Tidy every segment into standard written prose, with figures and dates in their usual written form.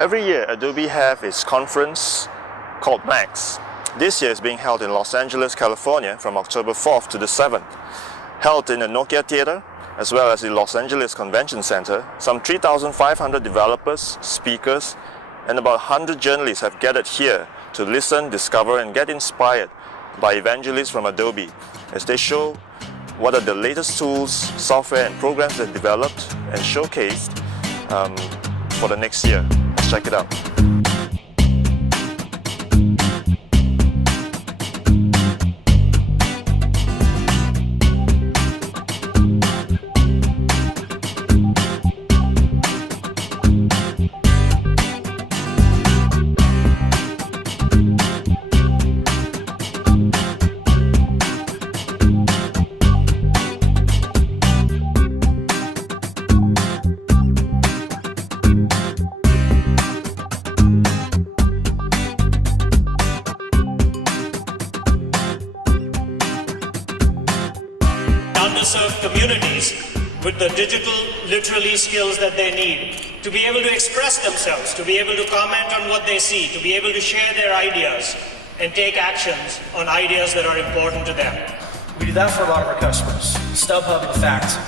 Every year, Adobe have its conference called MAX. This year is being held in Los Angeles, California from October 4th to the 7th. Held in the Nokia Theater, as well as the Los Angeles Convention Center, some 3,500 developers, speakers, and about 100 journalists have gathered here to listen, discover, and get inspired by evangelists from Adobe as they show what are the latest tools, software, and programs they've developed and showcased for the next year. Let's check it out. Underserved communities with the digital literally skills that they need to be able to express themselves, to be able to comment on what they see, to be able to share their ideas and take actions on ideas that are important to them. We do that for a lot of our customers. StubHub, in fact,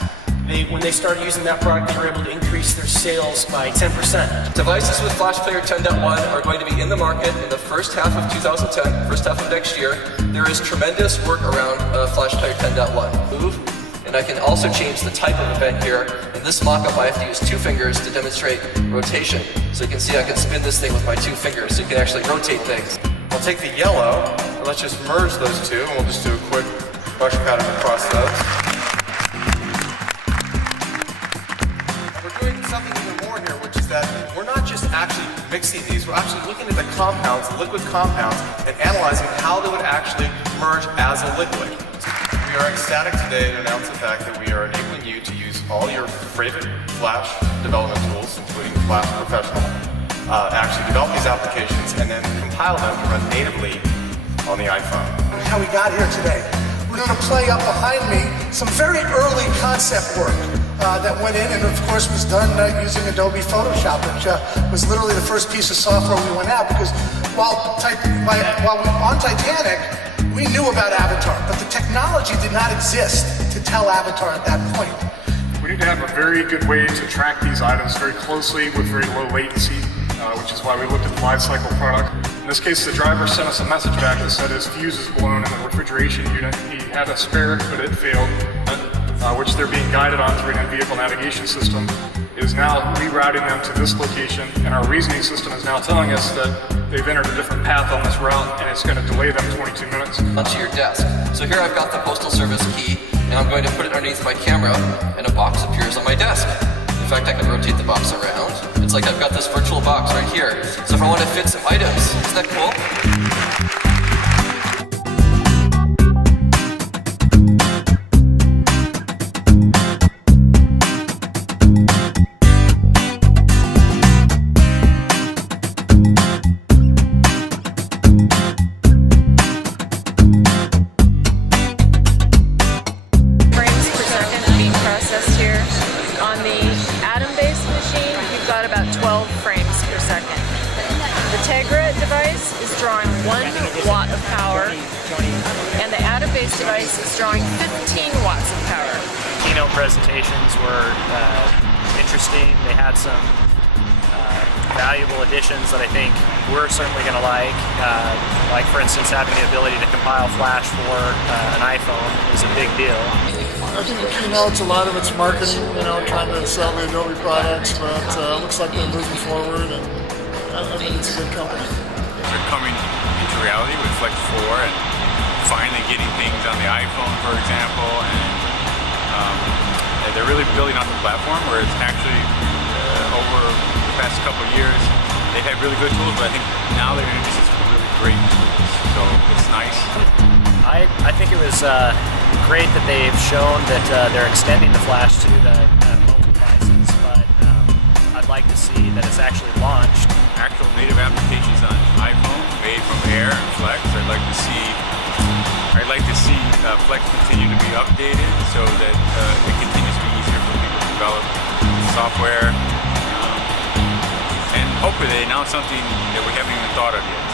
when they started using that product, they were able to increase their sales by 10%. Devices with Flash Player 10.1 are going to be in the market in the first half of 2010, first half of next year. There is tremendous work around Flash Player 10.1. Move. And I can also change the type of event here. In this mock-up, I have to use 2 fingers to demonstrate rotation. So you can see I can spin this thing with my 2 fingers, so you can actually rotate things. I'll take the yellow, and let's just merge those two, and we'll just do a quick brush pattern across those. And we're doing something even more here, which is that we're not just actually mixing these, we're actually looking at the compounds, the liquid compounds, and analyzing how they would actually merge as a liquid. We are ecstatic today to announce the fact that we are enabling you to use all your favorite Flash development tools, including Flash Professional, actually develop these applications and then compile them to run natively on the iPhone. How we got here today. We're going to play up behind me some very early concept work that went in and of course was done using Adobe Photoshop, which was literally the first piece of software we went out because while we were on Titanic, we knew about Avatar, but the technology did not exist to tell Avatar at that point. We need to have a very good way to track these items very closely with very low latency, which is why we looked at the lifecycle product. In this case, the driver sent us a message back that said his fuse is blown in the refrigeration unit. He had a spare, but it failed, which they're being guided on through an in-vehicle navigation system. It is now rerouting them to this location, and our reasoning system is now telling us that they've entered a different path on this route, and it's going to delay them 22 minutes. Onto your desk. So here I've got the Postal Service key, and I'm going to put it underneath my camera, and a box appears on my desk. In fact, I can rotate the box around. It's like I've got this virtual box right here. So if I want to fit some items, isn't that cool? About 12 frames per second. The Tegra device is drawing 1 watt of power, and the Atom-based device is drawing 15 watts of power. Keynote presentations were interesting. They had some valuable additions that I think we're certainly going to like for instance having the ability to compile Flash for an iPhone is a big deal. I think the Keynote's a lot of it's marketing, trying to sell the Adobe products, but it looks like they're moving forward, and I think it's a good company. They're coming into reality with Flex 4 and finally getting things on the iPhone, for example, and they're really building out the platform where it's actually over the past couple of years they've had really good tools, but I think now they're going to introduce some really great tools, so it's nice. I think it was great that they've shown that they're extending the Flash to the mobile devices, but I'd like to see that it's actually launched. Actual native applications on iPhone made from Air and Flex. I'd like to see Flex continue to be updated so that it continues to be easier for people to develop software, and hopefully hopefully they announce something that we haven't even thought of yet.